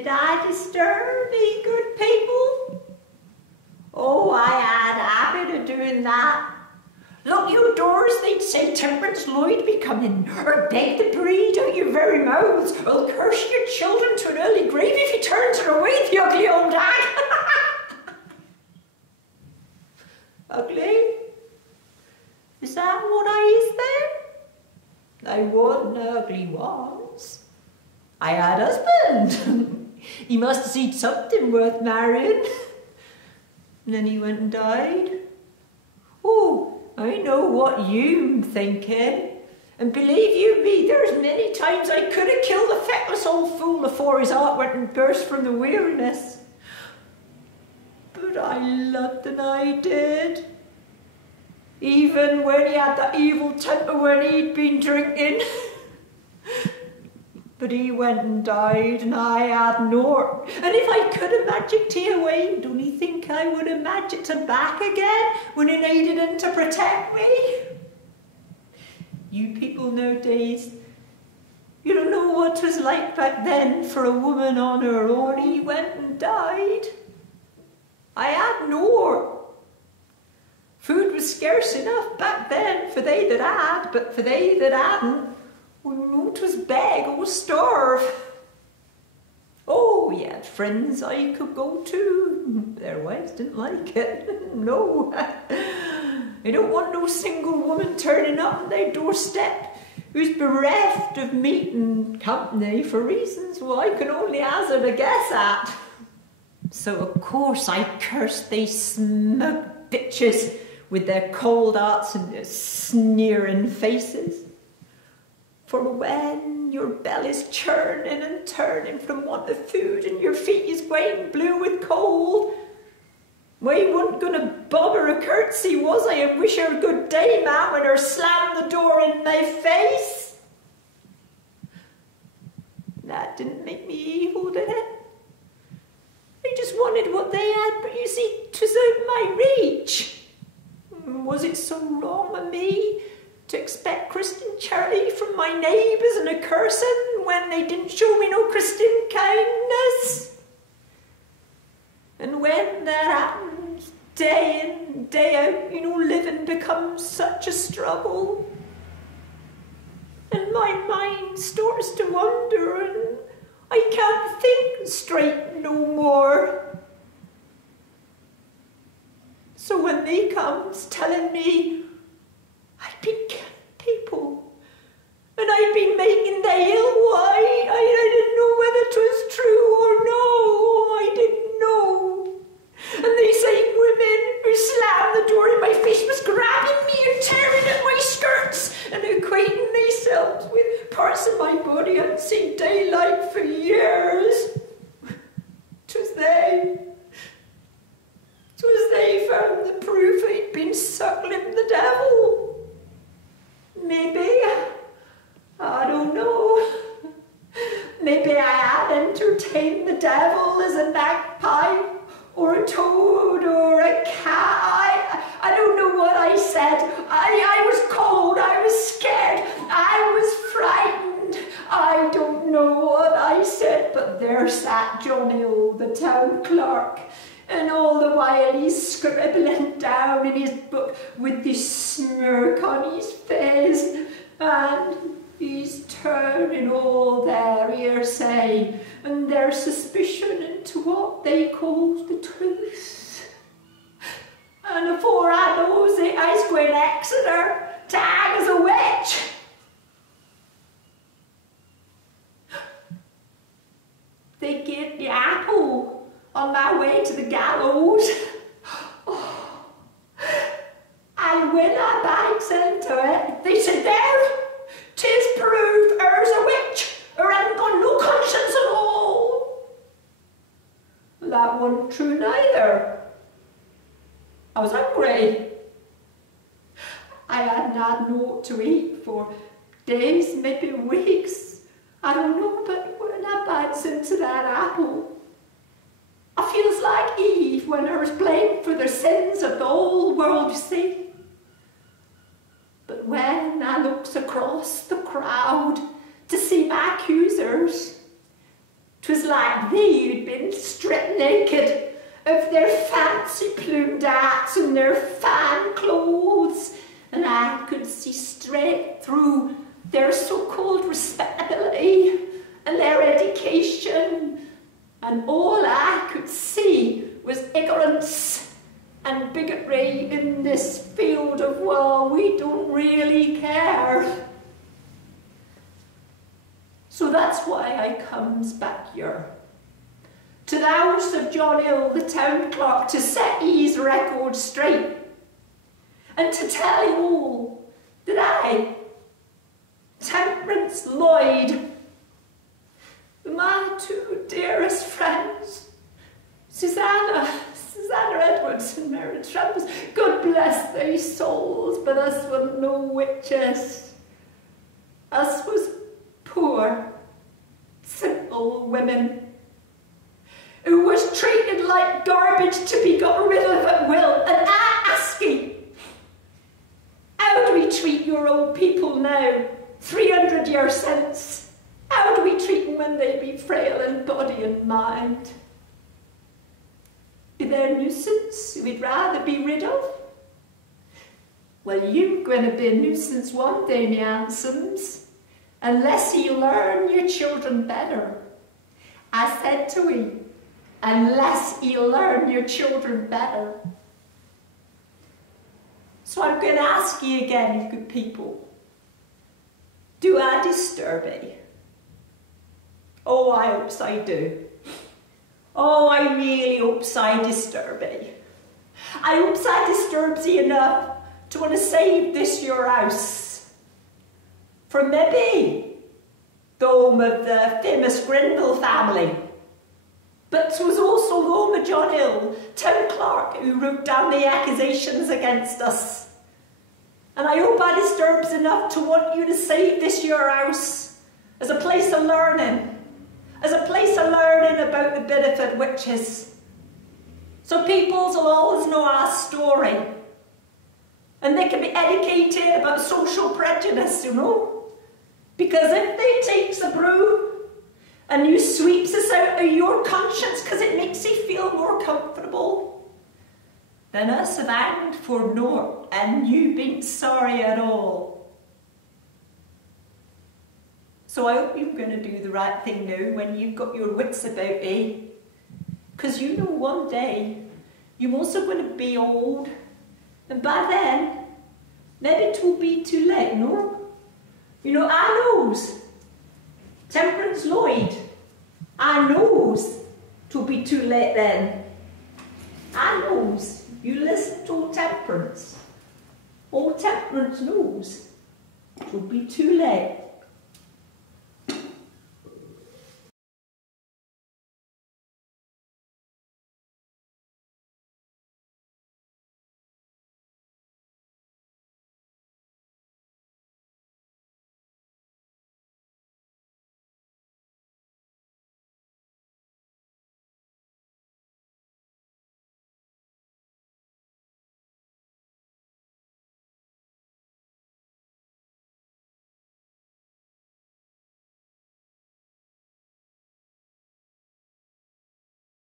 Did I disturb me, good people? Oh, I had a habit of doing that. Lock your doors, they'd say, Temperance Lloyd be coming, or beg the breed out your very mouths, or curse your children to an early grave if he turns her away, the ugly old hag. Ugly? Is that what I is then? I wasn't ugly once. I had a husband. He must have seen something worth marrying. And then he went and died. Oh, I know what you're thinking. And believe you me, there's many times I could have killed the feckless old fool afore his heart went and burst from the weariness. But I loved and I did. Even when he had that evil temper when he'd been drinking. But he went and died and I had naught. And if I could have magicked he away, don't you think I would have magicked him back again when he needed him to protect me? You people nowadays, you don't know what 'twas like back then for a woman on her own. He went and died. I had naught. Food was scarce enough back then for they that had, but for they that hadn't, well, 'twas beg or starve. Oh, he had friends I could go to. Their wives didn't like it. No. They don't want no single woman turning up on their doorstep who's bereft of meat and company for reasons well, I can only hazard a guess at. So of course I cursed they smug bitches with their cold hearts and their sneering faces. For when your belly's churning and turning from want of food and your feet is white blue with cold, why wasn't gonna bob her a curtsy, was I, and wish her a good day, ma'am, when her slammed the door in my face? That didn't make me evil, did it? I just wanted what they had, but you see, 'twas out my reach. Was it so wrong of me to expect Christian charity from my neighbours and a cursing when they didn't show me no Christian kindness? And when that happens, day in, day out, you know, living becomes such a struggle. And my mind starts to wander and I can't think straight no more. So when they comes telling me I'd been killing people and I'd been making the ill, why, I didn't know whether 'twas true or no. I didn't know. And they say women who slammed the door in my face was grabbing me and tearing at my skirts and equating themselves with parts of my body I hadn't seen daylight for years. 'Twas they found the proof I'd been suckling the devil. Maybe, I don't know. Maybe I had entertained the devil as a magpie or a toad or a cat. I don't know what I said. I was cold, I was scared, I was frightened. I don't know what I said, but there sat Johnny O, the town clerk, and all the while he's scribbling down in his book with this smirk on his face, and he's turning all their hearsay and their suspicion into what they call the truth. And afore I knows it, I's going to Exeter to hang as a witch. They gave the apple on my way to the gallows. Oh. And when I bites into it, they said, there, 'tis proved her's a witch, her hadn't got no conscience at all. Well, that wasn't true neither. I was hungry. I hadn't had naught to eat for days, maybe weeks. I don't know, but when I bites into that apple, I feels like Eve when her was blamed for the sins of the whole world, you see. But when I looks across the crowd to see my accusers, 'twas like these sort of, well, we don't really care. So that's why I comes back here, to the house of John Hill, the town clerk, to set his record straight, and to tell you all that I, Temperance Lloyd, my two dearest friends, Susanna Edwards and Mary Travis, God bless their souls, but us were no witches. Us was poor, simple women who was treated like garbage to be got rid of at will. And I ask you, how do we treat your old people now, 300 years since? How do we treat them when they be frail in body and mind? Be they a nuisance we'd rather be rid of? Well, you're going to be a nuisance one day, me handsomes, unless you learn your children better. I said to him, unless you learn your children better. So I'm going to ask you again, you good people, do I disturb you? Oh, I hopes I do. Oh, I really hopes I disturb you. I hopes I disturbs you enough to want to save this your house from maybe the home of the famous Grenville family, but 'twas also the home of John Hill, town clerk, who wrote down the accusations against us. And I hope I disturbs enough to want you to save this your house as a place of learning, as a place of learning about the Bideford witches. So peoples will always know our story, and they can be educated about social prejudice, you know. Because if they takes a brew and you sweeps us out of your conscience because it makes you feel more comfortable, then us have hanged for naught and you bean't sorry at all. So I hope you're going to do the right thing now when you've got your wits about you. Because you know one day you're also going to be old, and by then maybe it will be too late, no? You know, I knows, Temperance Lloyd, I knows 'twill be too late then. I knows, you listen to old Temperance. Old Temperance knows 'twill be too late.